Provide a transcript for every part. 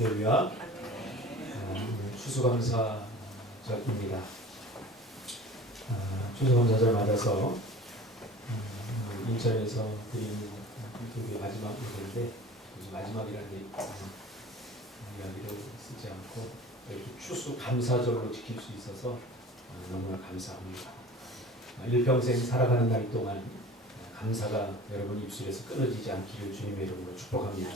할렐루야. 추수감사절입니다. 추수감사절 맞아서 인천에서 드리는 게 마지막 무대인데 마지막이라는 이야기를 쓰지 않고 이렇게 추수감사절로 지킬 수 있어서 너무나 감사합니다. 일평생 살아가는 날 동안 감사가 여러분 입술에서 끊어지지 않기를 주님의 이름으로 축복합니다.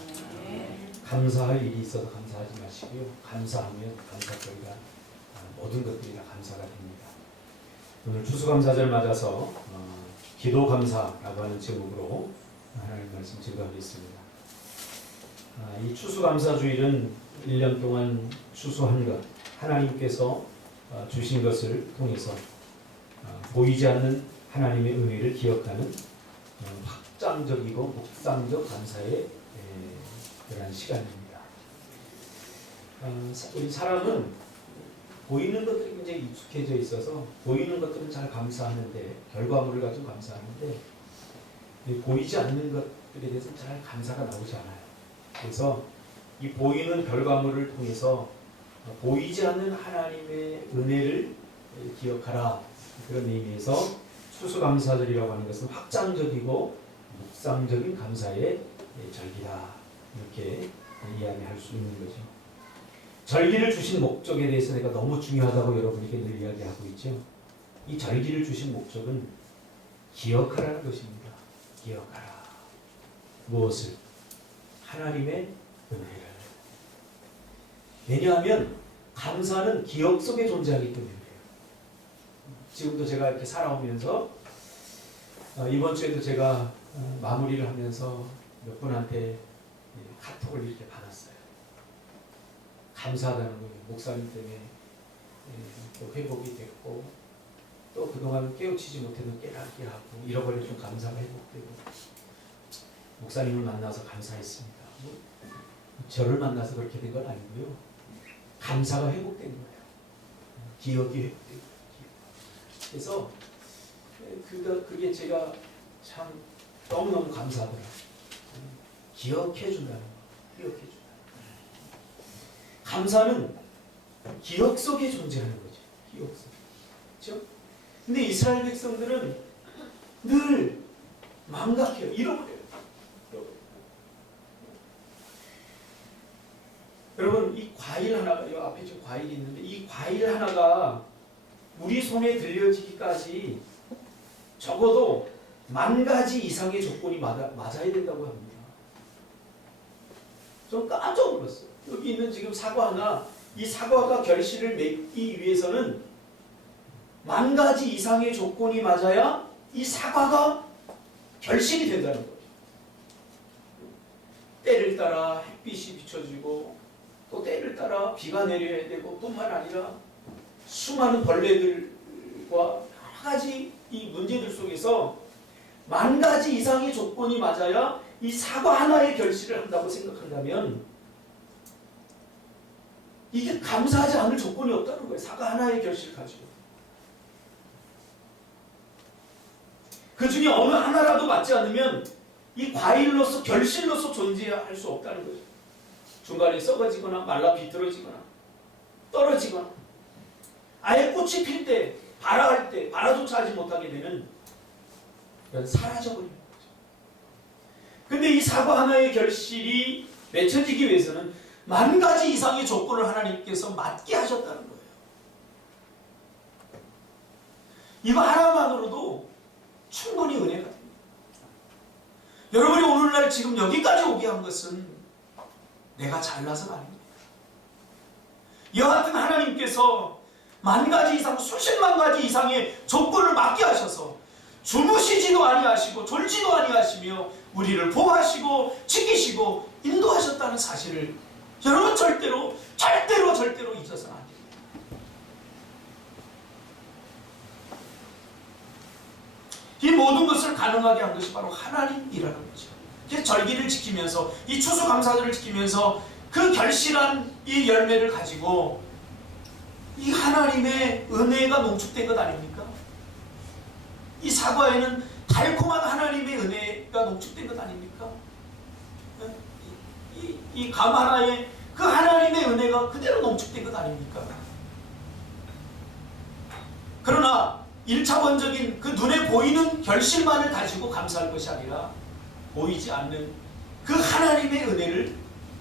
감사할 일이 있어서 감사하지 마시고요. 감사하면 감사거리가 모든 것들이 다 감사가 됩니다. 오늘 추수감사절 맞아서 기도감사라고 하는 제목으로 하나님 말씀 증거하겠습니다. 이 추수감사주일은 1년 동안 추수한 것, 하나님께서 주신 것을 통해서 보이지 않는 하나님의 은혜를 기억하는 확장적이고 묵상적 감사의 그런 시간입니다. 우리 사람은 보이는 것들이 굉장히 익숙해져 있어서 보이는 것들은 잘 감사하는데 결과물을 가지고 감사하는데 보이지 않는 것들에 대해서는 잘 감사가 나오지 않아요. 그래서 이 보이는 결과물을 통해서 보이지 않는 하나님의 은혜를 기억하라, 그런 의미에서 추수감사절이라고 하는 것은 확장적이고 묵상적인 감사의 절기다, 이렇게 이야기할 수 있는 거죠. 절기를 주신 목적에 대해서 내가 너무 중요하다고 여러분에게 늘 이야기하고 있죠. 이 절기를 주신 목적은 기억하라는 것입니다. 기억하라. 무엇을? 하나님의 은혜를. 왜냐하면 감사는 기억 속에 존재하기 때문이에요. 지금도 제가 이렇게 살아오면서 이번 주에도 제가 마무리를 하면서 몇 분한테 카톡을 이렇게 받았어요. 감사하다는 거예요. 목사님 때문에 또 회복이 됐고 또 그동안 깨우치지 못했던 깨닫게 하고 잃어버렸던 감사가 회복되고 목사님을 만나서 감사했습니다. 저를 만나서 그렇게 된 건 아니고요. 감사가 회복된 거예요. 기억이 회복된 거예요. 그래서 그게 제가 참 너무너무 감사하더라고요. 기억해 준다는 거. 기억해 준다. 감사는 기억 속에 존재하는 거죠. 기억 속에. 그렇죠? 근데 이스라엘 백성들은 늘 망각해요. 잃어버려요. 여러분, 이 과일 하나가, 이 앞에 지금 과일이 있는데 이 과일 하나가 우리 손에 들려지기까지 적어도 10,000가지 이상의 조건이 맞아야 된다고 합니다. 좀 깜짝 놀랐어요. 여기 있는 지금 사과 하나, 이 사과가 결실을 맺기 위해서는 10,000가지 이상의 조건이 맞아야 이 사과가 결실이 된다는 거예요. 때를 따라 햇빛이 비춰지고 또 때를 따라 비가 내려야 되고 뿐만 아니라 수많은 벌레들과 여러 가지 이 문제들 속에서 10,000가지 이상의 조건이 맞아야 이 사과 하나의 결실을 한다고 생각한다면 이게 감사하지 않을 조건이 없다는 거예요. 사과 하나의 결실을 가지고. 그 중에 어느 하나라도 맞지 않으면 이 과일로서 결실로서 존재할 수 없다는 거죠. 중간에 썩어지거나 말라 비틀어지거나 떨어지거나 아예 꽃이 필 때, 발아할 때 발아조차 하지 못하게 되면 사라져버리는 거죠. 근데 이 사과 하나의 결실이 맺혀지기 위해서는 10,000가지 이상의 조건을 하나님께서 맞게 하셨다는 거예요. 이거 하나만으로도 충분히 은혜가 됩니다. 여러분이 오늘날 지금 여기까지 오게 한 것은 내가 잘나서가 아닙니다. 여하튼 하나님께서 10,000가지 이상, 수십만 가지 이상의 조건을 맞게 하셔서 주무시지도 아니하시고 졸지도 아니하시며 우리를 보호하시고 지키시고 인도하셨다는 사실을 여러분 절대로 잊어서는 안 됩니다. 이 모든 것을 가능하게 한 것이 바로 하나님이라는 거죠. 절기를 지키면서 이 추수감사절을 지키면서 그 결실한 이 열매를 가지고 이 하나님의 은혜가 농축된 것 아닙니까? 이 사과에는 달콤한 하나님의 은혜가 농축된 것 아닙니까? 이 감 하나에 그 하나님의 은혜가 그대로 농축된 것 아닙니까? 그러나 1차원적인 그 눈에 보이는 결실만을 가지고 감사할 것이 아니라 보이지 않는 그 하나님의 은혜를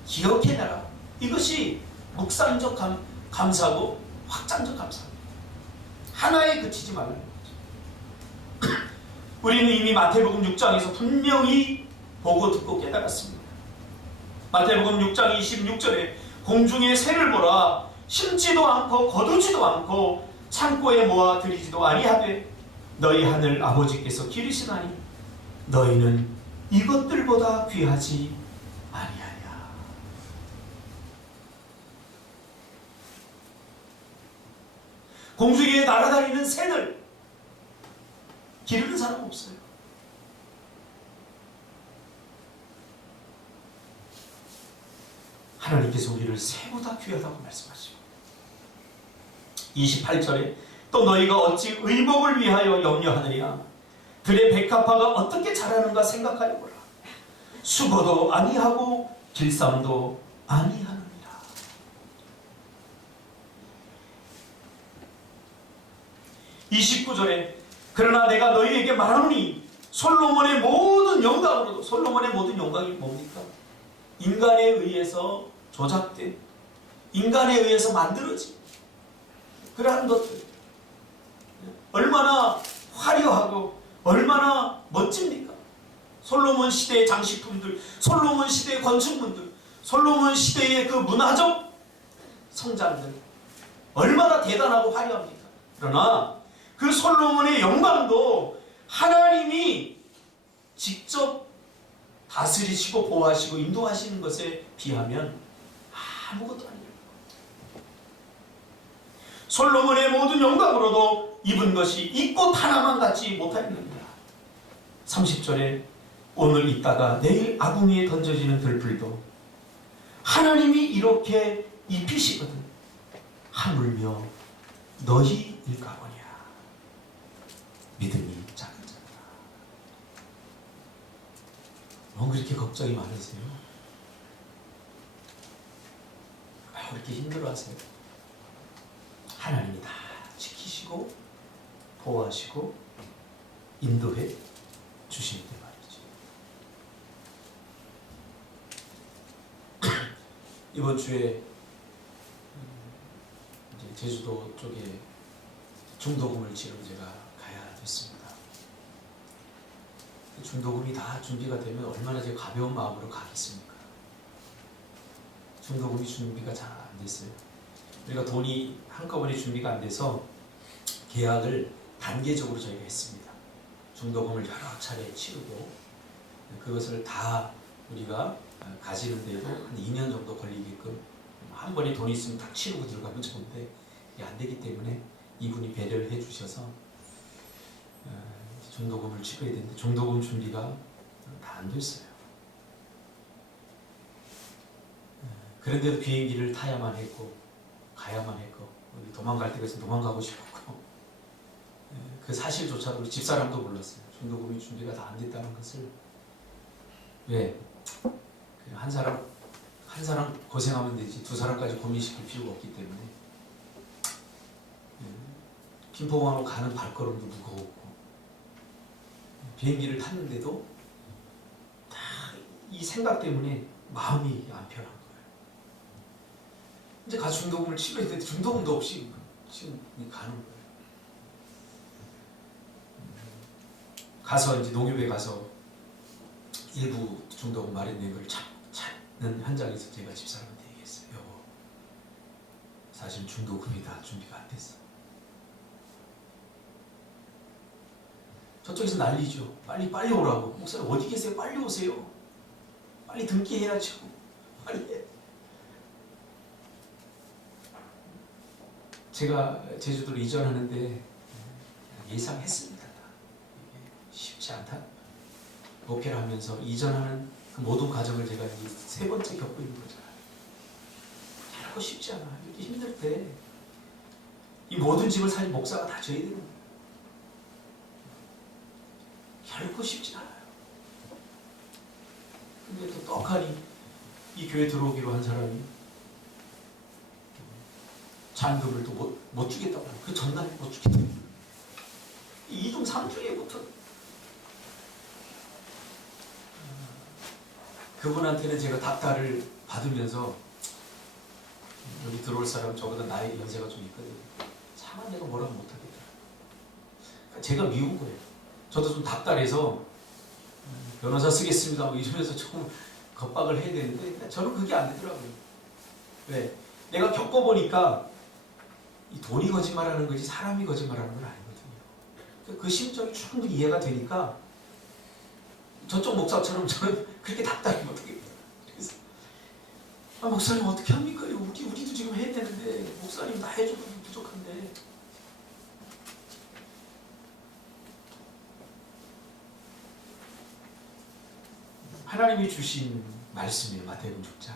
기억해내라. 이것이 묵상적 감사고 확장적 감사입니다. 하나에 그치지 말라는 거죠. 우리는 이미 마태복음 6장에서 분명히 보고 듣고 깨달았습니다. 마태복음 6장 26절에 공중의 새를 보라. 심지도 않고 거두지도 않고 창고에 모아 들이지도 아니하되 너희 하늘 아버지께서 기르시나니 너희는 이것들보다 귀하지 아니하냐. 공중에 날아다니는 새들 기르는 사람 없어요. 하나님께서 우리를 새보다 귀하다고 말씀하시고 28절에 또 너희가 어찌 의복을 위하여 염려하느냐. 들의 백합화가 어떻게 자라는가 생각하여 보라. 수고도 아니하고 길쌈도 아니하느니라. (29절에) 그러나 내가 너희에게 말하노니 솔로몬의 모든 영광으로도, 솔로몬의 모든 영광이 뭡니까? 인간에 의해서 조작된, 인간에 의해서 만들어진 그러한 것들, 얼마나 화려하고 얼마나 멋집니까? 솔로몬 시대의 장식품들, 솔로몬 시대의 건축물들, 솔로몬 시대의 그 문화적 성장들 얼마나 대단하고 화려합니까? 그러나 그 솔로몬의 영광도 하나님이 직접 다스리시고 보호하시고 인도하시는 것에 비하면 아무것도 아니에요. 솔로몬의 모든 영광으로도 입은 것이 이 꽃 하나만 갖지 못하였느니라. 30절에 오늘 있다가 내일 아궁이에 던져지는 들풀도 하나님이 이렇게 입히시거든 하물며 너희 일가보냐. 믿음이 작은 자라. 왜 그렇게 걱정이 많으세요? 왜 그렇게 힘들어하세요? 하나님이 다 지키시고 보호하시고 인도해 주시는데 말이죠. 이번 주에 이제 제주도 쪽에 중도금을 지러 제가 가야 됐습니다. 중도금이 다 준비가 되면 얼마나 제가 가벼운 마음으로 가겠습니까? 중도금이 준비가 잘 안 됐어요. 우리가 돈이 한꺼번에 준비가 안 돼서 계약을 단계적으로 저희가 했습니다. 중도금을 여러 차례 치르고 그것을 다 우리가 가지는데도 한 2년 정도 걸리게끔 한 번에 돈이 있으면 딱 치르고 들어가면 좋은데 이게 안 되기 때문에 이분이 배려를 해주셔서 중도금을 치러야 되는데 중도금 준비가 다 안 됐어요. 그런데도 비행기를 타야만 했고 가야만 했고 도망갈 때가 있으면 도망가고 싶었고 그 사실조차도 집사람도 몰랐어요. 중도금이 준비가 다 안 됐다는 것을. 왜? 한 사람 고생하면 되지 두 사람까지 고민시킬 필요가 없기 때문에 김포공항으로 가는 발걸음도 무거웠고 비행기를 탔는데도 다 이 생각 때문에 마음이 안 편한 거예요. 이제 가서 중도금을 치러야 되는데 중도금도 없이 지금 가는 거예요. 가서 이제 농협에 가서 일부 중도금 마련된 걸 찾는 현장에서 제가 집사람한테 얘기했어요. 여보, 사실 중도금이 다 준비가 안 됐어. 저쪽에서 난리죠. 빨리 오라고. 목사님 어디 계세요? 빨리 오세요. 빨리 등기해야죠. 빨리 해. 제가 제주도로 이전하는데 예상했습니다. 쉽지 않다. 목회를 하면서 이전하는 그 모든 과정을 제가 세 번째 겪고 있는 거잖아요. 결코 쉽지 않아요. 이렇게 힘들 때 이 모든 집을 사실 목사가 다 져야 되는 거예요. 결코 쉽지 않아요. 근데 또 떡하니 이 교회 들어오기로 한 사람이 잔금을 또 못 주겠다고 하는 그 전날 못 주겠다고. 2중 3중에부터 그분한테는 제가 닥달을 받으면서 여기 들어올 사람 저보다 나이 연세가 좀 있거든요. 차마 내가 뭐라고 못하겠다. 그러니까 제가 미운 거예요. 저도 좀 닥달해서 변호사 쓰겠습니다 뭐 이러면서 조금 겁박을 해야 되는데 저는 그게 안 되더라고요. 왜? 내가 겪어보니까 이 돈이 거짓말하는 거지 사람이 거짓말하는 건 아니거든요. 그 심정이 충분히 이해가 되니까 저쪽 목사처럼 저는 그렇게 닥달을 못하겠다. 그래서 목사님 어떻게 합니까? 우리도 지금 해야 되는데 목사님 다 해줘도 부족한데. 하나님이 주신 말씀이에요. 마태복음 6장.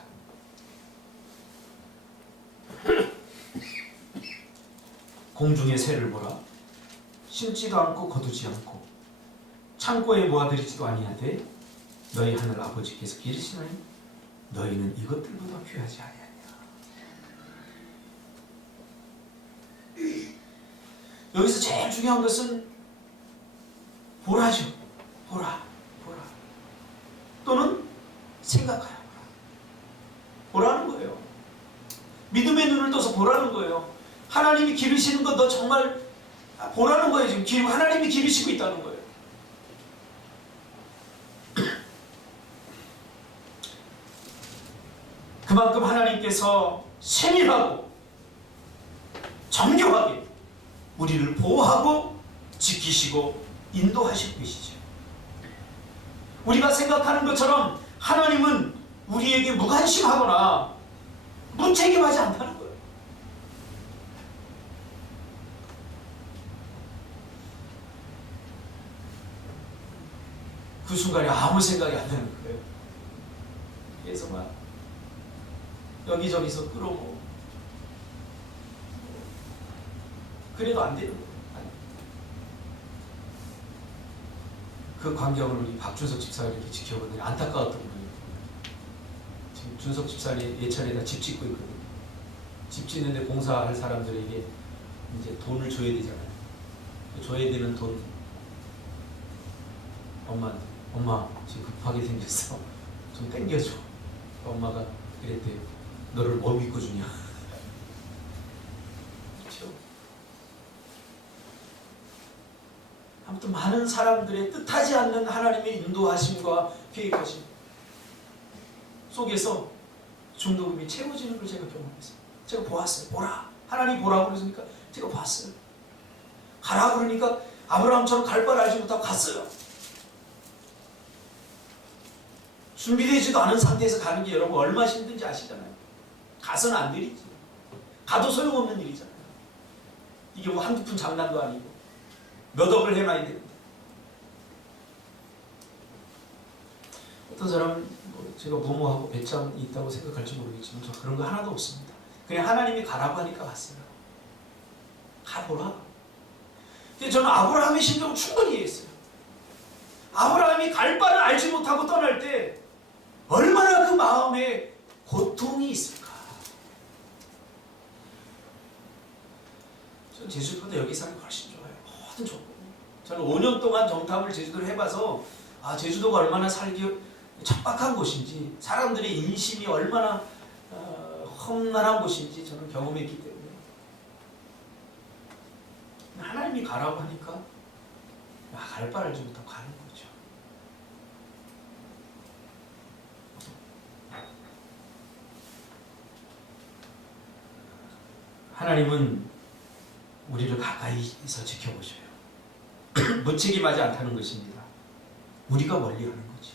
공중의 새를 보라. 심지도 않고 거두지 않고 창고에 모아들이지도 아니하되 너희 하늘 아버지께서 기르시나니 너희는 이것들보다 귀하지 아니하냐. 여기서 제일 중요한 것은 보라죠. 보라. 또는 생각하라. 보라는 거예요. 믿음의 눈을 떠서 보라는 거예요. 하나님이 기르시는 것 너 정말 보라는 거예요. 지금 하나님이 기르시고 있다는 거예요. 그만큼 하나님께서 세밀하고 정교하게 우리를 보호하고 지키시고 인도하시고 계시죠. 우리가 생각하는 것처럼 하나님은 우리에게 무관심하거나 무책임하지 않다는 거예요. 그 순간에 아무 생각이 안 나는 거예요. 그래서 막 여기저기서 끌어모으고 그래도 안 되는 거예요. 그 광경을 우리 박준석 집사가 이렇게 지켜보더니 안타까웠던 분이에요. 지금 준석 집사님 예천에다 집 짓고 있거든요. 집 짓는데 공사할 사람들에게 이제 돈을 줘야 되잖아요. 줘야 되는 돈 엄마 지금 급하게 생겼어. 좀 땡겨줘. 엄마가 그랬대요. 너를 뭐 믿고 주냐. 그렇죠? 아무튼 많은 사람들의 뜻하지 않는 하나님의 인도하심과 계획하심 속에서 중도금이 채워지는 걸 제가 경험했어요. 제가 보았어요. 보라. 하나님 보라고 그러니까 제가 봤어요. 가라 그러니까 아브라함처럼 갈 바를 알지 못하고 갔어요. 준비되지도 않은 상태에서 가는 게 여러분 얼마나 힘든지 아시잖아요. 가서는 안 되리지. 가도 소용없는 일이잖아요. 이게 뭐 한두 푼 장난도 아니고 몇 억을 해놔야 됩니다. 어떤 사람은 뭐 제가 무모하고 배짱이 있다고 생각할지 모르겠지만 저 그런 거 하나도 없습니다. 그냥 하나님이 가라고 하니까 갔어요. 가보라. 근데 저는 아브라함의 심정을 충분히 이해했어요. 아브라함이 갈 바를 알지 못하고 떠날 때 얼마나 그 마음에 고통이 있을까. 저는 제주도보다 여기 사는 게 훨씬 좋아요. 모든 조건. 저는 5년 동안 정탐을 제주도를 해봐서 제주도가 얼마나 살기 척박한 곳인지 사람들의 인심이 얼마나 험난한 곳인지 저는 경험했기 때문에 하나님이 가라고 하니까 갈 바를 알지 못하고 가는 거죠. 하나님은 우리를 가까이서 지켜보셔요. 무책임하지 않다는 것입니다. 우리가 멀리하는 거지.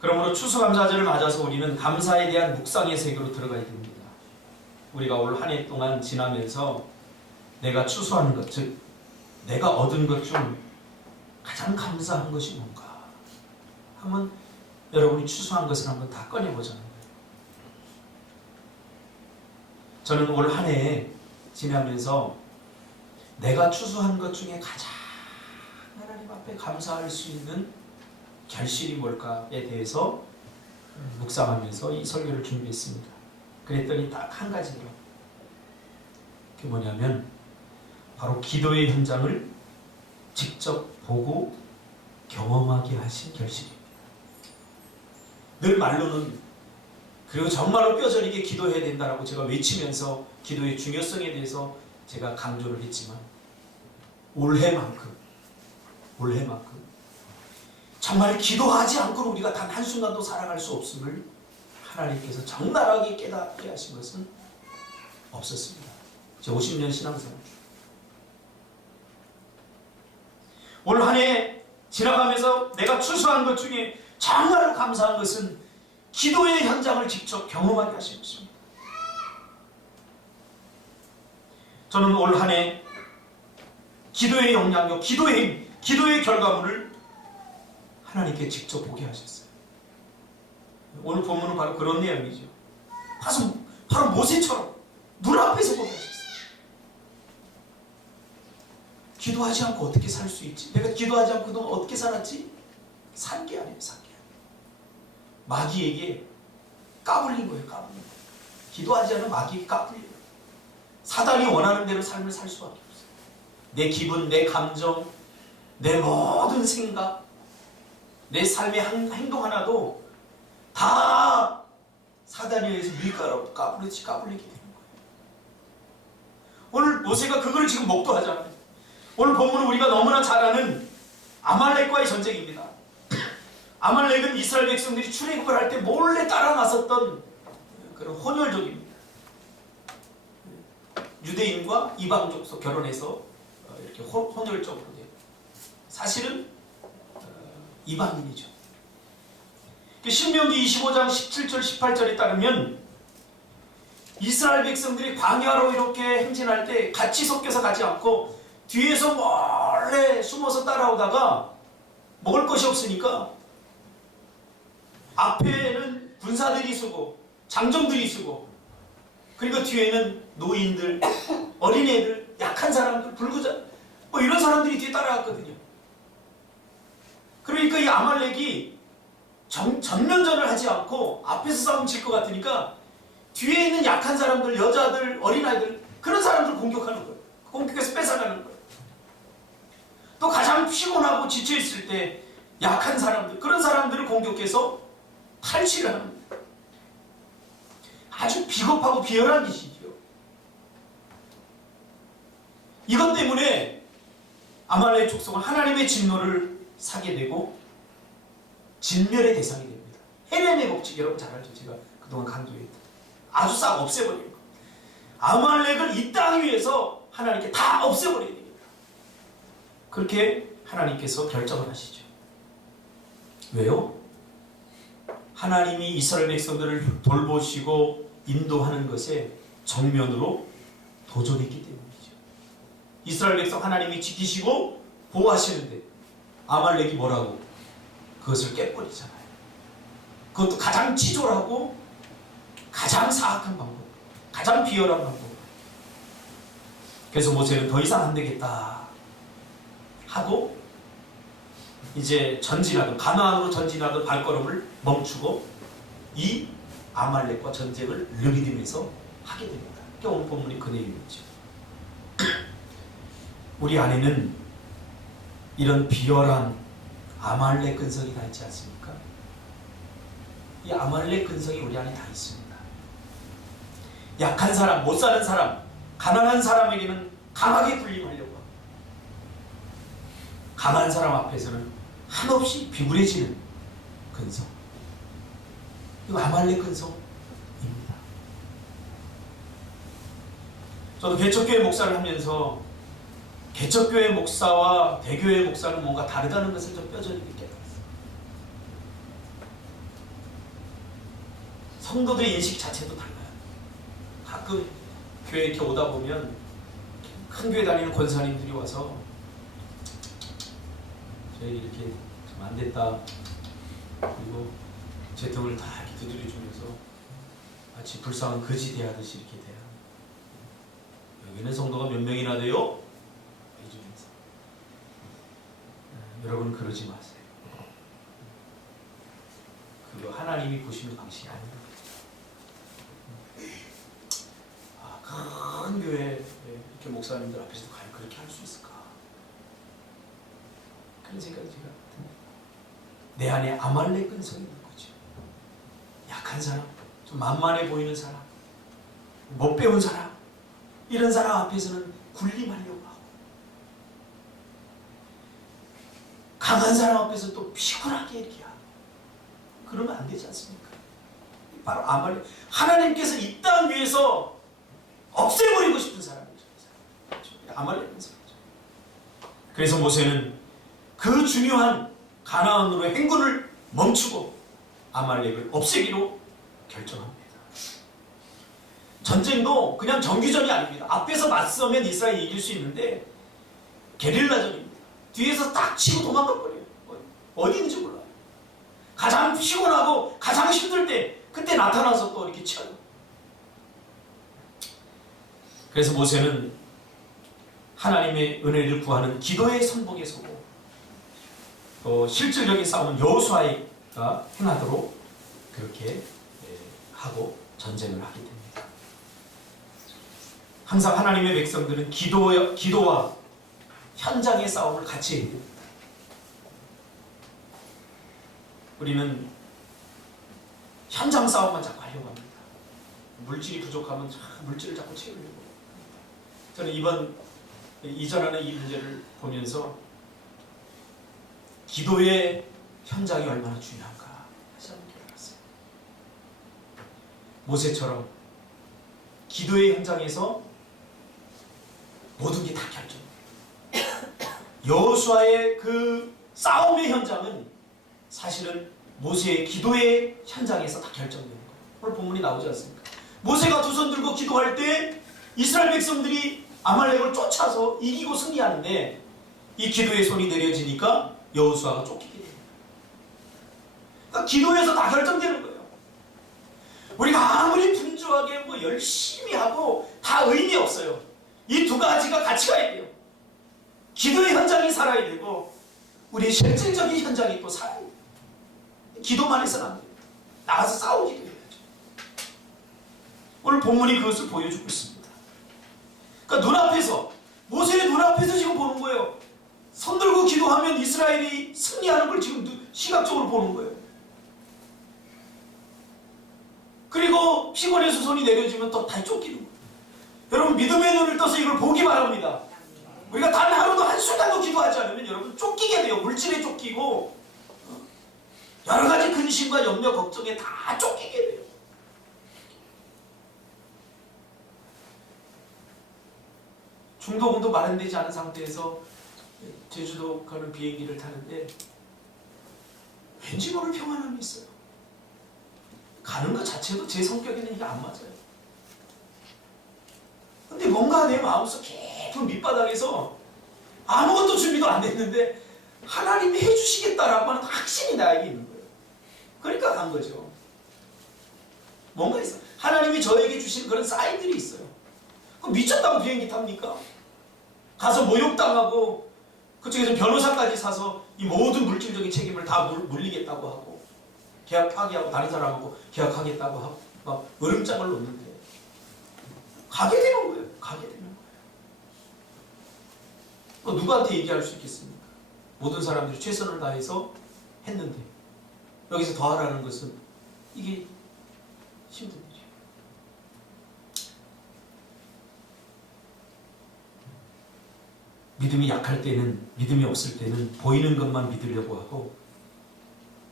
그러므로 추수감사절을 맞아서 우리는 감사에 대한 묵상의 세계로 들어가야 됩니다. 우리가 올 한 해 동안 지나면서 내가 추수하는 것, 즉 내가 얻은 것 중 가장 감사한 것이 뭔가 한번 여러분이 추수한 것을 한번 다 꺼내보자는 거예요. 저는 올 한 해 지나면서 내가 추수한 것 중에 가장 하나님 앞에 감사할 수 있는 결실이 뭘까에 대해서 묵상하면서 이 설교를 준비했습니다. 그랬더니 딱 한 가지로 그게 뭐냐면 바로 기도의 현장을 직접 보고 경험하게 하신 결실입니다. 늘 말로는, 그리고 정말로 뼈저리게 기도해야 된다라고 제가 외치면서 기도의 중요성에 대해서 제가 강조를 했지만 올해만큼 정말 기도하지 않고는 우리가 단 한순간도 살아갈 수 없음을 하나님께서 적나라하게 깨닫게 하신 것은 없었습니다. 제 50년 신앙생활 중. 올 한 해 지나가면서 내가 추수한 것 중에 정말로 감사한 것은 기도의 현장을 직접 경험하게 하신 것입니다. 저는 올 한 해 기도의 영향력, 기도의 힘, 기도의 결과물을 하나님께 직접 보게 하셨어요. 오늘 본문은 바로 그런 내용이죠. 바로 모세처럼 눈앞에서 보게 하셨어요. 기도하지 않고 어떻게 살 수 있지? 내가 기도하지 않고 그동안 어떻게 살았지? 산 게 아니에요. 산 게 아니에요. 마귀에게 까불린 거예요. 까불린 거예요. 기도하지 않으면 마귀에게 까불려요. 사단이 원하는 대로 삶을 살 수밖에 없어요. 내 기분, 내 감정, 내 모든 생각, 내 삶의 행동 하나도 다 사단에 의해서 밀가루 까불리게 되는 거예요. 오늘 모세가 그걸 지금 목도하잖아요. 오늘 본문은 우리가 너무나 잘 아는 아말렉과의 전쟁입니다. 아말렉은 이스라엘 백성들이 출애굽을 할 때 몰래 따라 나섰던 그런 혼혈족입니다. 유대인과 이방족서 결혼해서 이렇게 혼혈족으로 돼요. 사실은 이방인이죠. 신명기 25장 17절 18절에 따르면 이스라엘 백성들이 광야로 이렇게 행진할 때 같이 섞여서 가지 않고 뒤에서 몰래 숨어서 따라오다가 먹을 것이 없으니까 앞에는 군사들이 서고 장정들이 서고 그리고 뒤에는 노인들, 어린애들, 약한 사람들, 불구자 뭐 이런 사람들이 뒤에 따라갔거든요. 그러니까 이 아말렉이 전면전을 하지 않고 앞에서 싸움 질 것 같으니까 뒤에 있는 약한 사람들, 여자들, 어린아이들 그런 사람들 공격하는 거예요. 공격해서 뺏어가는 거예요. 또 가장 피곤하고 지쳐있을 때 약한 사람들, 그런 사람들을 공격해서 탈취를 하는 거예요. 아주 비겁하고 비열한 짓이죠. 이것 때문에 아말렉 족속은 하나님의 진노를 사게 되고 진멸의 대상이 됩니다. 헤렘의 법칙 여러분 잘 알죠? 제가 그동안 강조했던 아주 싹 없애버리는 겁니다. 아말렉을 이 땅 위에서 하나님께 다 없애버려야 됩니다. 그렇게 하나님께서 결정을 하시죠. 왜요? 하나님이 이스라엘 백성들을 돌보시고 인도하는 것에 정면으로 도전했기 때문이죠. 이스라엘 백성 하나님이 지키시고 보호하시는데 아말렉이 뭐라고? 그것을 깨버리잖아요. 그것도 가장 치졸하고 가장 사악한 방법, 가장 비열한 방법. 그래서 모세는 더 이상 안 되겠다 하고 이제 전진하던 가나안으로 전진하던 발걸음을 멈추고 이 아말렉과 전쟁을 느리면서 하게 됩니다. 그러니까 오늘 본문이 그 내용이죠. 우리 안에는 이런 비열한 아말렉 근성이 다 있지 않습니까? 이 아말렉 근성이 우리 안에 다 있습니다. 약한 사람, 못 사는 사람, 가난한 사람에게는 강하게 군림하려고 합니다. 강한 사람 앞에서는 한없이 비굴해지는 근성. 이거 아말렉 근성입니다. 저도 개척교회 목사를 하면서 개척교회 목사와 대교회 목사는 뭔가 다르다는 것을 좀 뼈저리게 깨달았어요. 성도들의 인식 자체도 달라요. 가끔 교회 이렇게 오다 보면 큰 교회 다니는 권사님들이 와서 저희 이렇게 좀 안 됐다 그리고 제 등을 다 이렇게 두드려주면서 마치 불쌍한 거지 대하듯이 이렇게 대하. 여기는 성도가 몇 명이나 돼요? 해주면서 여러분 그러지 마세요. 그거 하나님이 보시는 방식이 아닙니다. 큰 교회 이렇게 목사님들 앞에서도 과연 그렇게 할 수 있을까? 그런 생각이 제가 듭니다. 내 안에 아말렉 근성이 있는 거죠. 약한 사람, 좀 만만해 보이는 사람, 못 배운 사람, 이런 사람 앞에서는 군림하려고 하고, 강한 사람 앞에서 또 피곤하게 이렇게 하고, 그러면 안 되지 않습니까? 바로 아말렉, 하나님께서 이 땅 위에서 없애버리고 싶은 사람이죠. 아말렉 근성이죠. 그래서 모세는 그 중요한 가나안으로의 행군을 멈추고 아말렉을 없애기로 결정합니다. 전쟁도 그냥 정규전이 아닙니다. 앞에서 맞서면 이스라엘이 이길 수 있는데 게릴라전입니다. 뒤에서 딱 치고 도망가버려요. 어디 있는지 몰라요. 가장 피곤하고 가장 힘들 때 그때 나타나서 또 이렇게 쳐요. 그래서 모세는 하나님의 은혜를 구하는 기도의 선봉에 서고 또 실질적인 싸움은 여호수아가 행하도록 그렇게 하고 전쟁을 하게 됩니다. 항상 하나님의 백성들은 기도와 현장의 싸움을 같이 해야 됩니다. 우리는 현장 싸움만 자꾸 하려고 합니다. 물질이 부족하면 물질을 자꾸 채우려고 합니다. 저는 이전하는 이 문제를 보면서 기도의 현장이 얼마나 중요한가 다시 한번 깨달았어요. 모세처럼 기도의 현장에서 모든 게 다 결정돼요. 여호수아의 그 싸움의 현장은 사실은 모세의 기도의 현장에서 다 결정되는 거예요. 오늘 본문이 나오지 않습니까? 모세가 두 손 들고 기도할 때 이스라엘 백성들이 아말렉을 쫓아서 이기고 승리하는데 이 기도의 손이 내려지니까 여호수아가 쫓기게 됩니다. 그러니까 기도에서 다 결정되는 거예요. 우리가 아무리 분주하게 열심히 하고 다 의미 없어요. 이 두 가지가 같이 가야 돼요. 기도의 현장이 살아야 되고 우리의 실질적인 현장이 또 살아야 돼요. 기도만 해서는 안 돼요. 나가서 싸우기도 해야죠. 오늘 본문이 그것을 보여주고 있습니다. 그러니까 눈앞에서 모세의 눈앞에서 지금 보는 거예요. 손 들고 기도하면 이스라엘이 승리하는 걸 지금 시각적으로 보는 거예요. 그리고 피곤해서 손이 내려지면 또 다 쫓기는 거예요. 여러분 믿음의 눈을 떠서 이걸 보기 바랍니다. 우리가 단 하루도 한순간도 기도하지 않으면 여러분 쫓기게 돼요. 물질에 쫓기고 여러 가지 근심과 염려, 걱정에 다 쫓기게 돼요. 중도금도 마련되지 않은 상태에서 제주도 가는 비행기를 타는데 왠지 모를 평안함이 있어요. 가는 것 자체도 제 성격에는 이게 안 맞아요. 근데 뭔가 내 마음속 깊은 밑바닥에서 아무것도 준비도 안 됐는데 하나님이 해주시겠다라고 하는 확신이 나에게 있는 거예요. 그러니까 간 거죠. 뭔가 있어. 하나님이 저에게 주신 그런 사인들이 있어요. 그럼 미쳤다고 비행기 탑니까? 가서 모욕당하고 그쪽에서 변호사까지 사서 이 모든 물질적인 책임을 다 물리겠다고 하고 계약 파기하고 다른 사람하고 계약하겠다고 하고 막 으름장을 놓는데 가게 되는 거예요. 가게 되는 거예요. 또 누구한테 얘기할 수 있겠습니까? 모든 사람들이 최선을 다해서 했는데 여기서 더 하라는 것은 이게 힘든 일이에요. 믿음이 약할 때는, 믿음이 없을 때는 보이는 것만 믿으려고 하고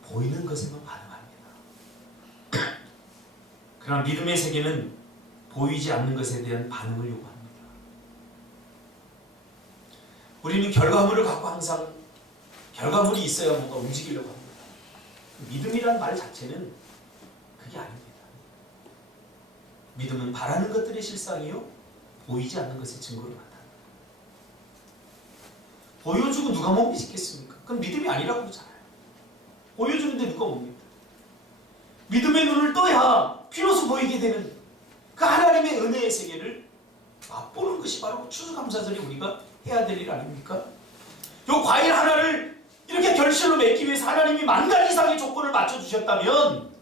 보이는 것에만 반응합니다. 그러나 믿음의 세계는 보이지 않는 것에 대한 반응을 요구합니다. 우리는 결과물을 갖고 항상 결과물이 있어야 뭔가 움직이려고 합니다. 믿음이란 말 자체는 그게 아닙니다. 믿음은 바라는 것들의 실상이요 보이지 않는 것의 증거로 나타납니다. 보여주고 누가 못 믿겠습니까? 그건 믿음이 아니라고 그러잖아요. 보여주는데 누가 못 믿다. 믿음의 눈을 떠야 비로소 보이게 되는 그 하나님의 은혜의 세계를 맛보는 것이 바로 추수감사절이 우리가 해야 될 일 아닙니까? 요 과일 하나를 이렇게 결실로 맺기 위해서 하나님이 10,000가지 이상의 조건을 맞춰주셨다면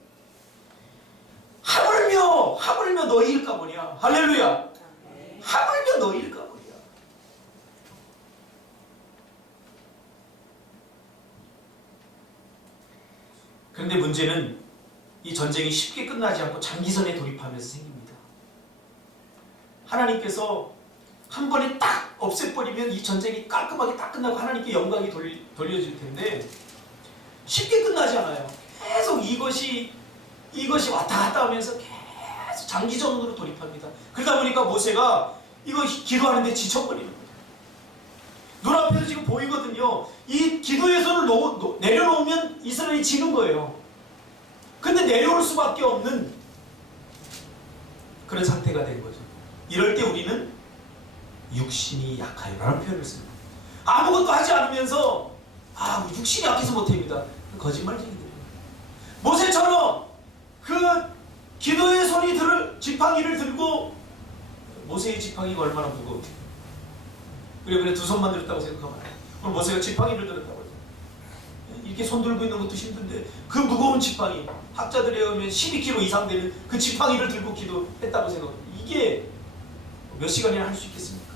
하물며 너희일까 보냐. 할렐루야. 그냥 너희를 까버려. 그런데 문제는 이 전쟁이 쉽게 끝나지 않고 장기전에 돌입하면서 생깁니다. 하나님께서 한 번에 딱 없애버리면 이 전쟁이 깔끔하게 딱 끝나고 하나님께 영광이 돌려질 텐데 쉽게 끝나지 않아요. 계속 이것이 왔다 갔다 하면서 계속 장기전으로 돌입합니다. 그러다 보니까 모세가 이거 기도하는데 지쳐버리는 거예요. 눈앞에서 지금 보이거든요. 이 기도의 손을 내려놓으면 이스라엘이 지는 거예요. 근데 내려올 수밖에 없는 그런 상태가 된 거죠. 이럴 때 우리는 육신이 약하여라는 표현을 씁니다. 아무것도 하지 않으면서 육신이 약해서 못합니다. 거짓말쟁이들이에요. 모세처럼 그 기도의 손이 지팡이를 들고 모세의 지팡이가 얼마나 무거워요. 그래 두 손만 들었다고 생각하면 안 돼요. 오늘 모세가 지팡이를 들었다고 해요. 이렇게 손 들고 있는 것도 힘든데 그 무거운 지팡이, 학자들에 의하면 12kg 이상 되는 그 지팡이를 들고 기도했다고 생각합니다. 이게 몇 시간이나 할 수 있겠습니까?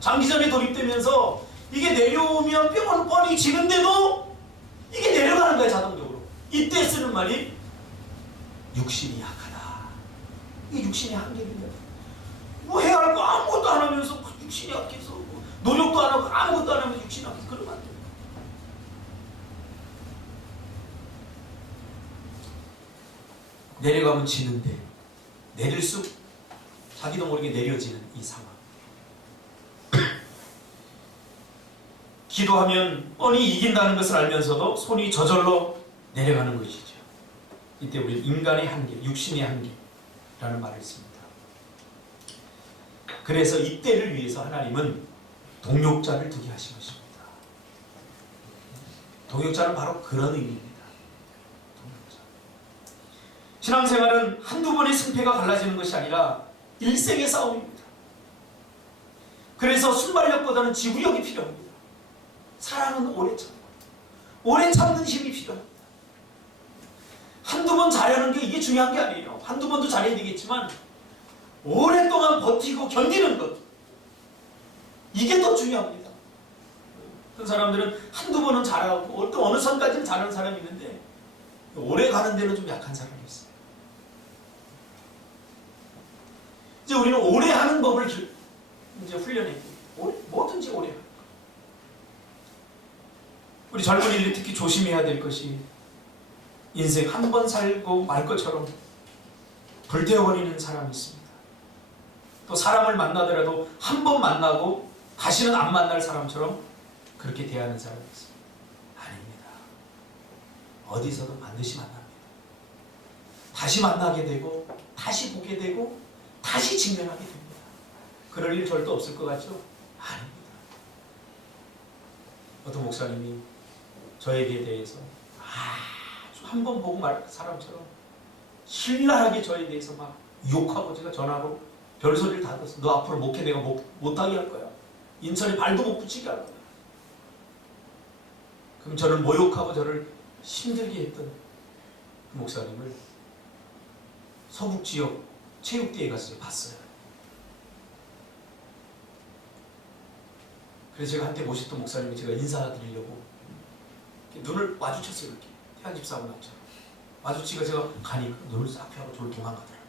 장기전에 돌입되면서 이게 내려오면 뼈는 뻔히 지는데도 이게 내려가는 거야, 자동적으로. 이때 쓰는 말이 육신이 약하다. 이게 육신의 한계입니다. 뭐 해야 할 거 아무것도 안 하면서 육신이 약해서 노력도 안 하고 아무것도 안 하면서 육신이 약해서 그러면 안 됩니다. 내려가면 지는데 내릴수록 자기도 모르게 내려지는 이 상황. 기도하면 뻔히 이긴다는 것을 알면서도 손이 저절로 내려가는 것이죠. 이때 우리는 인간의 한계, 육신의 한계라는 말을 씁니다. 그래서 이때를 위해서 하나님은 동역자를 두게 하신 것입니다. 동역자는 바로 그런 의미입니다. 동역자. 신앙생활은 한두 번의 승패가 갈라지는 것이 아니라 일생의 싸움입니다. 그래서 순발력보다는 지구력이 필요합니다. 사랑은 오래 참는 힘이 필요합니다. 한두 번 잘하는 게 이게 중요한 게 아니에요. 한두 번도 잘해야 되겠지만 오랫동안 버티고 견디는 것, 이게 더 중요합니다. 어떤 사람들은 한두 번은 잘하고 또 어느 선까지는 잘하는 사람이 있는데 오래 가는 데는 좀 약한 사람이 있어요. 이제 우리는 오래 하는 법을 이제 훈련했고 뭐든지 오래 하는 것. 우리 젊은이들이 특히 조심해야 될 것이 인생 한 번 살고 말 것처럼 불태워버리는 사람이 있습니다. 또 사람을 만나더라도 한 번 만나고 다시는 안 만날 사람처럼 그렇게 대하는 사람이 있습니다. 아닙니다. 어디서든 반드시 만납니다. 다시 만나게 되고 다시 보게 되고 다시 직면하게 됩니다. 그럴 일 절대 없을 것 같죠? 아닙니다. 어떤 목사님이 저에게 대해서 아주 한 번 보고 말 사람처럼 신랄하게 저에 대해서 막 욕하고, 제가 전화로 별소리를 다 듣어서 너 앞으로 목회 내가 못하게 할 거야. 인천에 발도 못 붙이게 할 거야. 그럼 저를 모욕하고 저를 힘들게 했던 그 목사님을 서북지역 체육대회 가서 봤어요. 그래서 제가 한때 모셨던 목사님이 제가 인사드리려고 눈을 마주쳤어요. 이렇게 태안 집사하고 나처럼 마주치고 제가 가니까 눈을 싹 펴고 저를 도망가더라고요.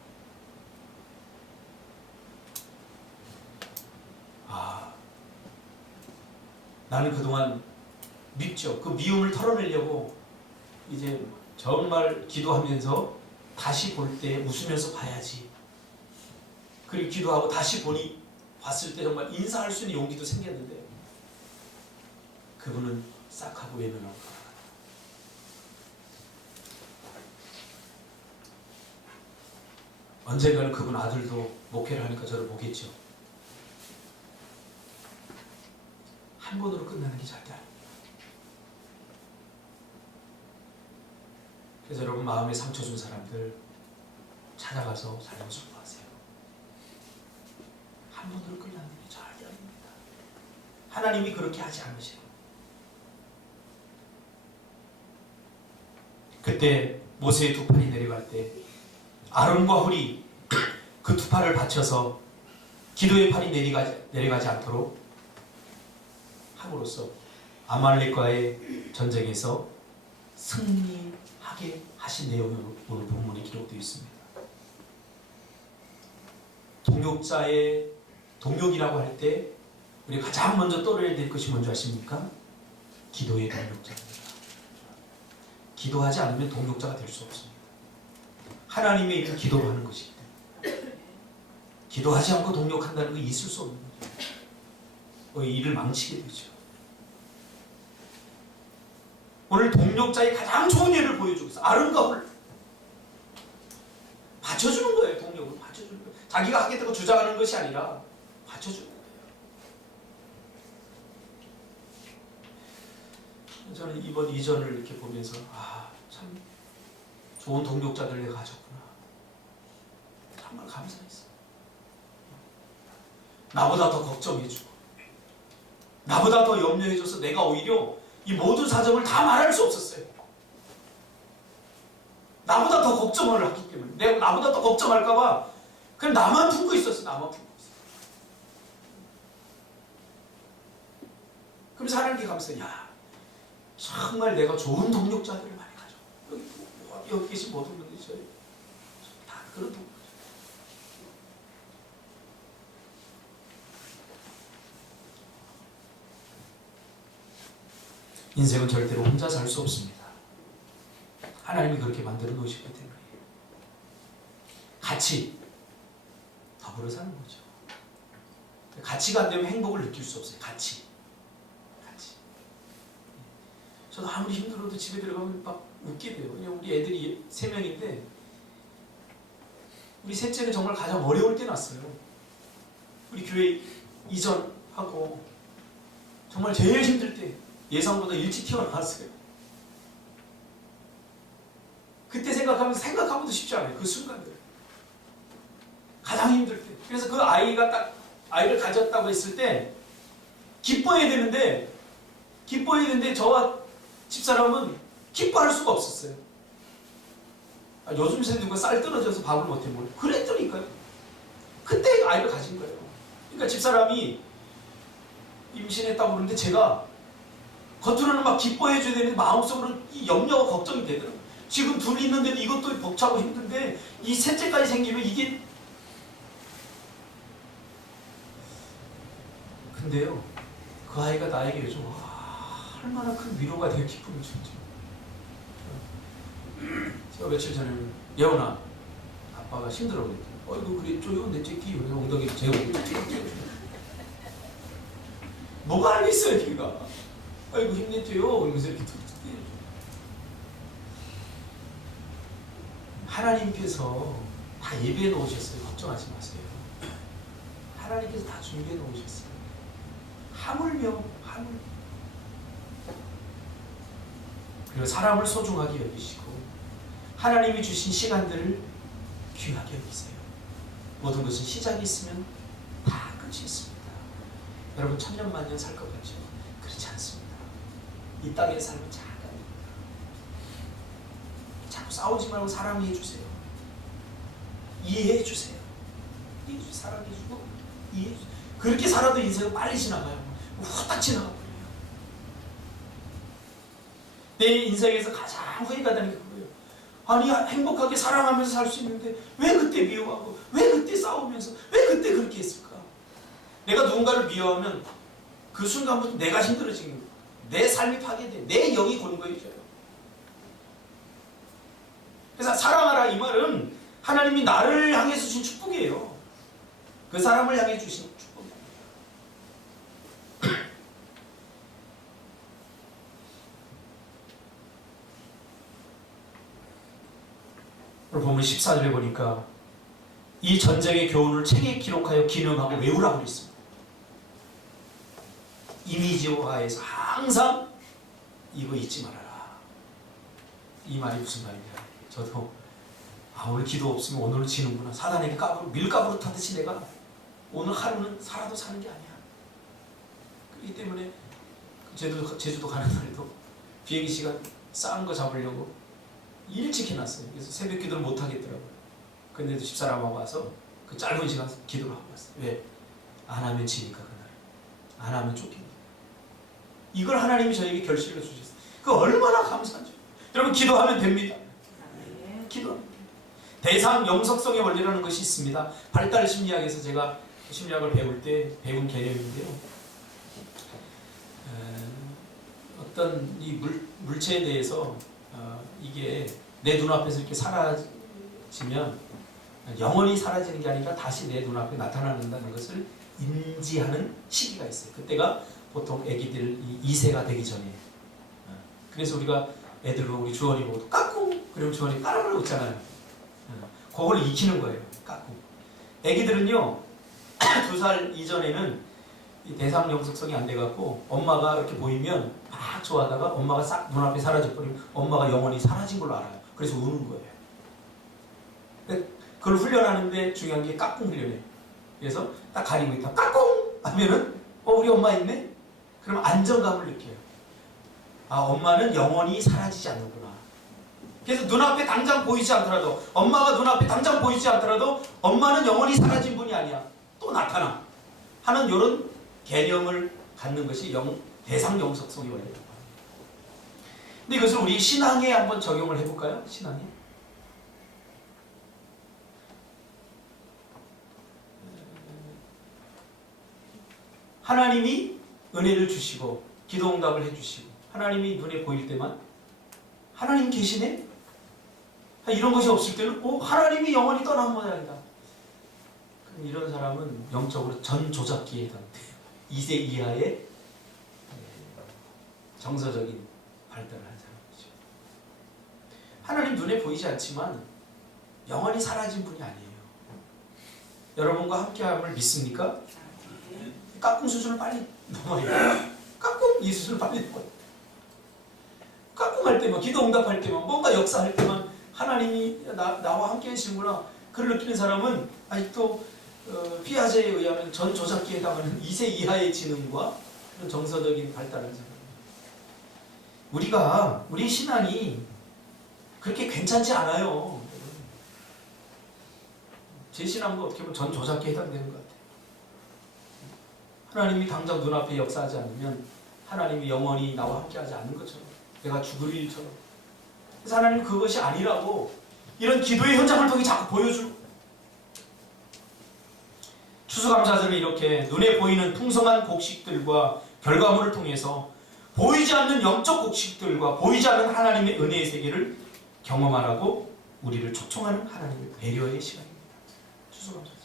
나는 그동안 밉죠. 그 미움을 털어내려고 이제 정말 기도하면서 다시 볼 때 웃으면서 봐야지. 그리고 기도하고 다시 봤을 때 정말 인사할 수 있는 용기도 생겼는데 그분은 싹 하고 외면하고 언젠가는 그분 아들도 목회를 하니까 저를 보겠죠. 한 번으로 끝나는 게 절대 아닙니다. 그래서 여러분 마음에 상처 준 사람들 찾아가서 사랑 수고하세요. 한 번으로 끝나는 게 절대 아닙니다. 하나님이 그렇게 하지 않으시고 그때 모세의 두 팔이 내려갈 때 아론과 홀이 그 두 팔을 받쳐서 기도의 팔이 내려가지 않도록 함으로써 아말렉과의 전쟁에서 승리하게 하신 내용이 오늘 본문에 기록되어 있습니다. 동력이라고 할 때 우리 가장 먼저 떠올려야 될 것이 뭔지 아십니까? 기도의 동력자입니다. 기도하지 않으면 동력자가 될 수 없습니다. 하나님의 일을 기도로 하는 것이기 때문에 기도하지 않고 동력한다는 게 있을 수 없는 거죠. 일을 망치게 되죠. 오늘 동력자의 가장 좋은 예를 보여주고 있어요. 아름다움을 받쳐주는 거예요. 동력을 받쳐주는 거예요. 자기가 하겠다고 주장하는 것이 아니라 받쳐주는 거예요. 저는 이번 이전을 이렇게 보면서 참 좋은 동력자들 내가 가졌구나. 정말 감사했어요. 나보다 더 걱정해주고 나보다 더 염려해줘서 내가 오히려 이 모든 사정을 다 말할 수 없었어요. 나보다 더 걱정을 했기 때문에 내가 나보다 더 걱정할까봐 그냥 나만 품고 있었어. 나만 품고 있었어. 그래서 하나님께 감사해요. 야, 정말 내가 좋은 동력자들을 많이 가져. 여기 계신 모든 분들이 다 그런 동력자. 인생은 절대로 혼자 살 수 없습니다. 하나님이 그렇게 만들어 놓으셨기 때문에 같이 더불어 사는 거죠. 같이가 안 되면 행복을 느낄 수 없어요. 같이. 저도 아무리 힘들어도 집에 들어가면 막 웃게 돼요. 왜냐면 우리 애들이 3명인데 우리 셋째는 정말 가장 어려울 때 났어요. 우리 교회 이전하고 정말 제일 힘들 때 예상보다 일찍 튀어나왔어요. 그때 생각하면도 쉽지 않아요. 그 순간들. 가장 힘들 때. 그래서 그 아이가 딱 아이를 가졌다고 했을 때 기뻐해야 되는데 저와 집사람은 기뻐할 수가 없었어요. 요즘 세대 누가 쌀 떨어져서 밥을 못해 먹어요. 그랬더니까요. 그때 아이를 가진 거예요. 그러니까 집사람이 임신했다고 그러는데 제가 겉으로는 막 기뻐해줘야 되는데 마음속으로 이 염려와 걱정이 되더라고요. 지금 둘 있는데도 이것도 벅차고 힘든데 이 셋째까지 생기면 이게 근데요 그 아이가 나에게 요즘 얼마나 큰 위로가 되어 기쁨을 주는지. 제가 며칠 전에 예원아 아빠가 힘들어 그랬더니 어이구 그래 쪼여 내 새끼 엉덩이를 재우고 뭐가 알겠어요 걔가. 아이고 힘냈죠요 이러면서 이렇게 툭툭 때려줘. 하나님께서 다 예배해 놓으셨어요. 걱정하지 마세요. 하나님께서 다 준비해 놓으셨어요. 하물며 그리고 사람을 소중하게 여기시고 하나님이 주신 시간들을 귀하게 여기세요. 모든 것은 시작이 있으면 다 끝이 있습니다. 여러분 천년만년 살 것 같죠? 그렇지 않습니다. 이 땅의 삶은 잠깐입니다. 자꾸 싸우지 말고 사랑해 주세요. 이해해 주세요. 사랑해 주고 이해해 주세요. 그렇게 살아도 인생은 빨리 지나가요. 후딱 지나가버려요. 내 인생에서 가장 후회가 되는 게 그거예요. 아니 행복하게 사랑하면서 살 수 있는데 왜 그때 미워하고 왜 그때 싸우면서 왜 그때 그렇게 했을까? 내가 누군가를 미워하면 그 순간부터 내가 힘들어지는 거예요. 내 삶이 파괴돼. 내 영이 곤고해져요. 그래서 사랑하라 이 말은 하나님이 나를 향해서 주신 축복이에요. 그 사람을 향해 주신 축복이에요. 오늘 보면 14절에 보니까 이 전쟁의 교훈을 책에 기록하여 기념하고 외우라고 그랬습니다. 이미지화해서 항상 이거 잊지 말아라. 이 말이 무슨 말이냐. 저도 오늘 기도 없으면 오늘은 지는구나. 사단에게 밀가부로 타듯이 내가 오늘 하루는 살아도 사는 게 아니야. 그렇기 때문에 제주도 가는 날에도 비행기 시간 싼 거 잡으려고 일찍 해놨어요. 그래서 새벽 기도를 못 하겠더라고요. 근데도 집사람하고 와서 그 짧은 시간 기도를 하고 왔어요. 왜? 안 하면 지니까 그날. 안 하면 쫓깁니다. 이걸 하나님이 저에게 결실로 주셨어요. 그 얼마나 감사하죠. 여러분 기도하면 됩니다. 기도합니다. 대상 영속성의 원리라는 것이 있습니다. 발달 심리학에서 제가 심리학을 배울 때 배운 개념인데요. 어떤 이 물체에 대해서 이게 내 눈앞에서 이렇게 사라지면 영원히 사라지는 게 아니라 다시 내 눈앞에 나타난다는 것을 인지하는 시기가 있어요. 그때가 보통 애기들 2세가 되기 전이에요. 그래서 우리가 애들로 우리 주원이 보고 까꿍 그러면 주원이 까르르 웃잖아요. 그걸 익히는 거예요. 까꿍. 애기들은요 2살 이전에는 이 대상 영속성이 안 돼갖고 엄마가 이렇게 보이면 막 좋아하다가 엄마가 싹 눈앞에 사라져버리면 엄마가 영원히 사라진 걸로 알아요. 그래서 우는 거예요. 그걸 훈련하는데 중요한 게 까꿍 훈련이에요. 그래서 딱 가리고 있다 까꿍 하면은 우리 엄마 있네? 그럼 안정감을 느껴요. 아 엄마는 영원히 사라지지 않는구나. 그래서 눈앞에 당장 보이지 않더라도 엄마가 눈앞에 당장 보이지 않더라도 엄마는 영원히 사라진 분이 아니야. 또 나타나. 하는 이런 개념을 갖는 것이 대상 영속성이 원리라고 합니다. 근데 이것을 우리 신앙에 한번 적용을 해볼까요? 신앙에. 하나님이 은혜를 주시고 기도응답을 해주시고 하나님이 눈에 보일 때만 하나님 계시네? 이런 것이 없을 때는 하나님이 영원히 떠난 모양이다. 그럼 이런 사람은 영적으로 전조작기에 해당돼요. 2세 이하의 정서적인 발달을 한 사람이죠. 하나님 눈에 보이지 않지만 영원히 사라진 분이 아니에요. 여러분과 함께함을 믿습니까? 까꿍 수준을 빨리 넘어야 돼요. 까꿍 이 수준을 빨리 넘어야 돼요. 까꿍 할 때만, 기도 응답할 때만, 뭔가 역사할 때만 하나님이 나와 함께 하시는구나. 그걸 느끼는 사람은 아직도 피아제에 의하면 전조작기에 해당하는 2세 이하의 지능과 그런 정서적인 발달을 사람. 우리 신앙이 그렇게 괜찮지 않아요. 제 신앙도 어떻게 보면 전조작기에 해당되는 것 같아요. 하나님이 당장 눈앞에 역사하지 않으면 하나님이 영원히 나와 함께하지 않는 것처럼 내가 죽을 일처럼. 그래서 하나님은 그것이 아니라고 이런 기도의 현장을 통해 자꾸 보여주고 추수감사절은 이렇게 눈에 보이는 풍성한 곡식들과 결과물을 통해서 보이지 않는 영적 곡식들과 보이지 않는 하나님의 은혜의 세계를 경험하라고 우리를 초청하는 하나님의 배려의 시간입니다. 추수감사절.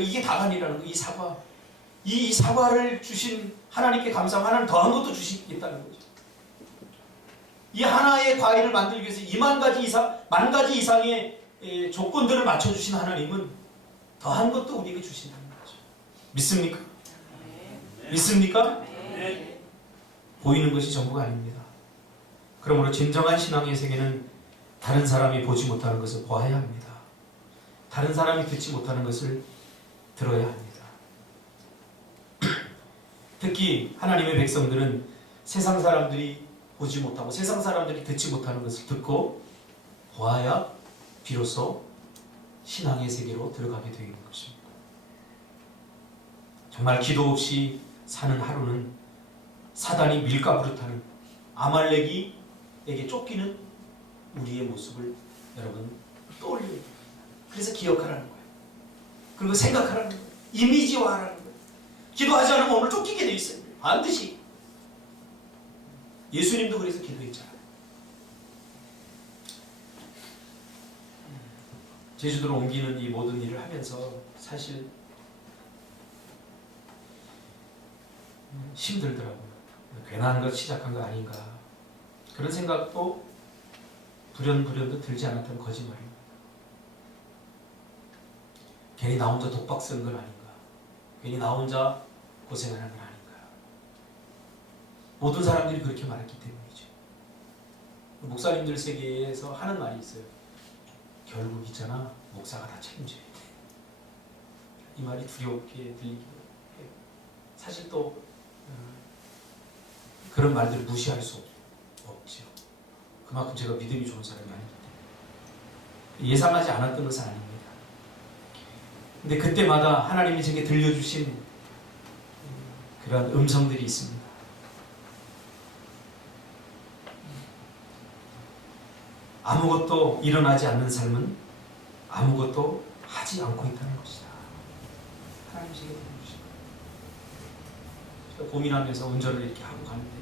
이게 다반이라는 거, 이 사과. 이 사과를 주신 하나님께 감사하면 하나님 더한 것도 주시겠다는 거죠. 이 하나의 과일을 만들기 위해서 2만 가지 이상의 조건들을 맞춰주신 하나님은 더한 것도 우리에게 주신다는 거죠. 믿습니까? 네. 믿습니까? 네. 보이는 것이 전부가 아닙니다. 그러므로 진정한 신앙의 세계는 다른 사람이 보지 못하는 것을 보아야 합니다. 다른 사람이 듣지 못하는 것을 들어야 합니다. 특히 하나님의 백성들은 세상 사람들이 보지 못하고 세상 사람들이 듣지 못하는 것을 듣고 보아야 비로소 신앙의 세계로 들어가게 되는 것입니다. 정말 기도 없이 사는 하루는 사단이 밀가부르타는 아말렉에게 쫓기는 우리의 모습을 여러분 떠올려야 됩니다. 그래서 기억하라는 거예요. 그리고 생각하라는 거예요. 이미지화하라는 거예요. 기도하지 않으면 오늘 쫓기게 돼 있어요. 반드시. 예수님도 그래서 기도했잖아요. 제주도로 옮기는 이 모든 일을 하면서 사실 힘들더라고요. 괜한 것 시작한 거 아닌가. 그런 생각도 불현도 들지 않았던 거짓말입니다. 괜히 나 혼자 독박 쓰는 건 아닌가. 괜히 나 혼자 고생하는 건 아닌가. 모든 사람들이 그렇게 말했기 때문이죠. 목사님들 세계에서 하는 말이 있어요. 결국 있잖아, 목사가 다 책임져야 돼. 이 말이 두렵게 들리기도 해요. 사실 또 그런 말들을 무시할 수 없죠. 그만큼 제가 믿음이 좋은 사람이 아니기 때문에. 예상하지 않았던 것은 아닙니다. 근데 그때마다 하나님이 제게 들려주신 그런 음성들이 있습니다. 아무것도 일어나지 않는 삶은 아무것도 하지 않고 있다는 것이다. 하나님 제게 들려주신 거예요. 제가 고민하면서 운전을 이렇게 하고 가는데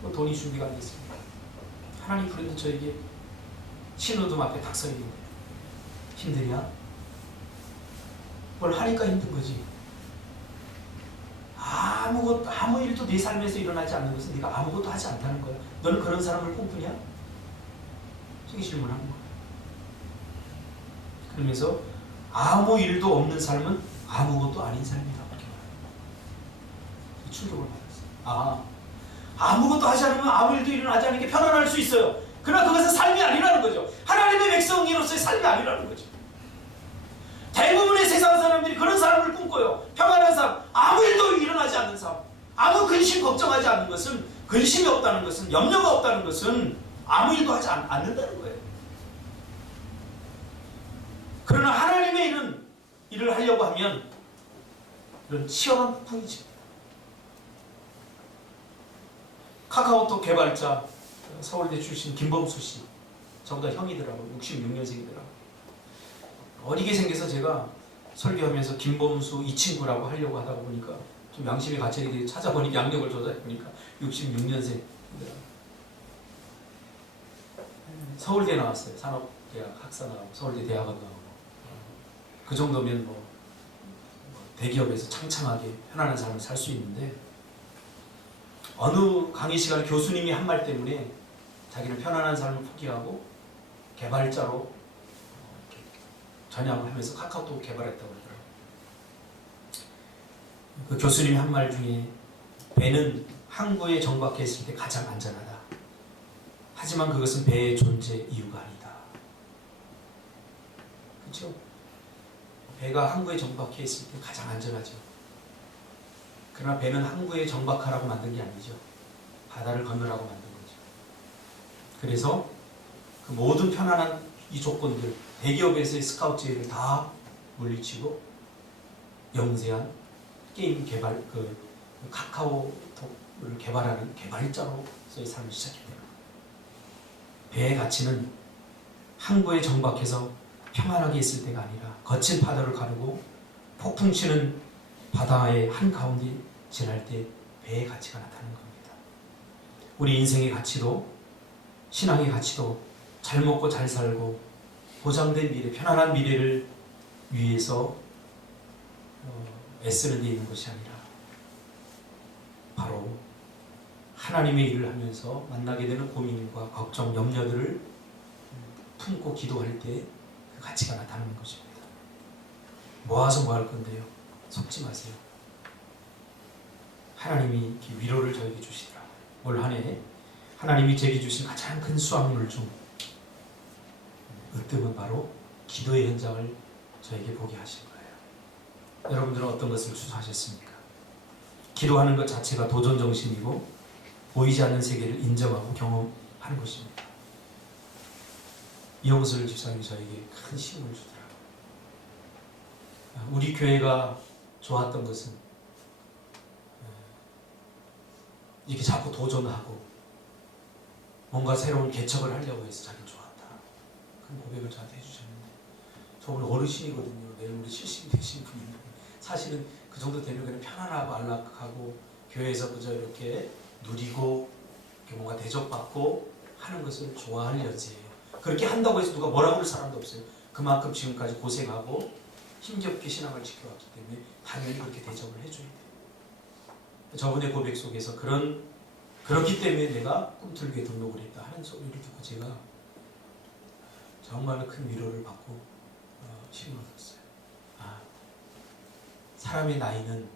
뭐 돈이 준비가 안 됐습니다. 하나님 그런데 저에게 신호등 앞에 딱 서 있는데 힘드냐? 뭘 하니까 힘든 거지. 아무 일도 네 삶에서 일어나지 않는 것은 네가 아무것도 하지 않다는 거야. 너는 그런 사람을 꿈꾸냐? 저게 질문하는 거야. 그러면서 아무 일도 없는 삶은 아무것도 아닌 삶이다. 그렇게 말해요. 충격을 받았어요. 아무것도 하지 않으면 아무 일도 일어나지 않는 게 편안할 수 있어요. 그러나 그것은 삶이 아니라는 거죠. 하나님의 백성으로서의 삶이 아니라는 거죠. 대부분의 세상 사람들이 그런 삶을 꿈꿔요. 평안한 삶, 아무 일도 일어나지 않는 삶, 아무 근심 걱정하지 않는 것은, 근심이 없다는 것은, 염려가 없다는 것은 아무 일도 하지 않는다는 거예요. 그러나 하나님의 일을 하려고 하면 이런 치열한 폭풍이죠. 카카오톡 개발자 서울대 출신 김범수 씨, 저보다 형이더라고요. 66년생이더라고요. 어리게 생겨서 제가 설교하면서 김범수 이 친구라고 하려고 하다 보니까 좀 양심의 가책이 찾아보니 양력을 조사해 보니까 66년생. 서울대 나왔어요. 산업대학 학사 나오고 서울대 대학원 나오고. 그 정도면 뭐 대기업에서 창창하게 편안한 삶을 살 수 있는데, 어느 강의 시간에 교수님이 한 말 때문에 자기는 편안한 삶을 포기하고 개발자로 전향을 하면서 카카오톡 개발했다고 그러더라고요. 그 교수님이 한 말 중에 배는 항구에 정박해 있을 때 가장 안전하다. 하지만 그것은 배의 존재 이유가 아니다. 그렇죠? 배가 항구에 정박해 있을 때 가장 안전하죠. 그러나 배는 항구에 정박하라고 만든 게 아니죠. 바다를 건너라고 만든 거죠. 그래서 그 모든 편안한 이 조건들, 대기업에서의 스카우트 제의를 다 물리치고 영세한 게임 개발, 카카오톡을 개발하는 개발자로서의 삶을 시작했대요. 배의 가치는 항구에 정박해서 평안하게 있을 때가 아니라 거친 파도를 가르고 폭풍 치는 바다의 한가운데 지날 때 배의 가치가 나타나는 겁니다. 우리 인생의 가치도, 신앙의 가치도 잘 먹고 잘 살고 보장된 미래, 편안한 미래를 위해서 애쓰는 데 있는 것이 아니라 바로 하나님의 일을 하면서 만나게 되는 고민과 걱정, 염려들을 품고 기도할 때 그 가치가 나타나는 것입니다. 모아서 뭐 할 건데요? 속지 마세요. 하나님이 위로를 저에게 주시더라고요. 올 한 해 하나님이 제게 주신 가장 큰 수확물 중 으뜸은 바로 기도의 현장을 저에게 보게 하신 거예요. 여러분들은 어떤 것을 추수하셨습니까? 기도하는 것 자체가 도전정신이고 보이지 않는 세계를 인정하고 경험하는 것입니다. 이용설 집사님이 저에게 큰 힘을 주더라고요. 우리 교회가 좋았던 것은 이렇게 자꾸 도전하고 뭔가 새로운 개척을 하려고 해서 자기는 좋았다. 그런 고백을 저한테 해주셨는데, 저 오늘 어르신이거든요. 내일 우리 70 되신 분인데 사실은 그 정도 되면 그냥 편안하고 안락하고 교회에서 그저 이렇게 누리고 이렇게 뭔가 대접받고 하는 것을 좋아할 여지예요. 그렇게 한다고 해서 누가 뭐라고 할 사람도 없어요. 그만큼 지금까지 고생하고 힘겹게 신앙을 지켜왔기 때문에 당연히 그렇게 대접을 해줘야 돼요. 저분의 고백 속에서 그렇기 때문에 내가 꿈틀교에 등록을 했다 하는 소리를 듣고 제가 정말 큰 위로를 받고 힘을 얻었어요. 사람의 나이는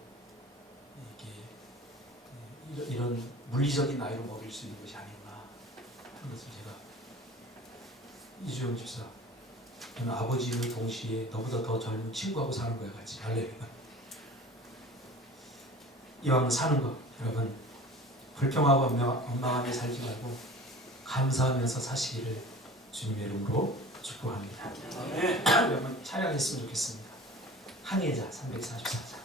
이런 물리적인 나이로 먹일 수 있는 것이 아니구나 하는 것을 제가, 이주영 집사, 저는 아버지를 동시에 너보다 더 젊은 친구하고 사는 거야, 같이. 할렐루야. 이왕 사는 거, 여러분 불평하고 원망하며 살지 말고 감사하면서 사시기를 주님의 이름으로 축복합니다. 여러분 찬양했으면 좋겠습니다. 항해자 344자.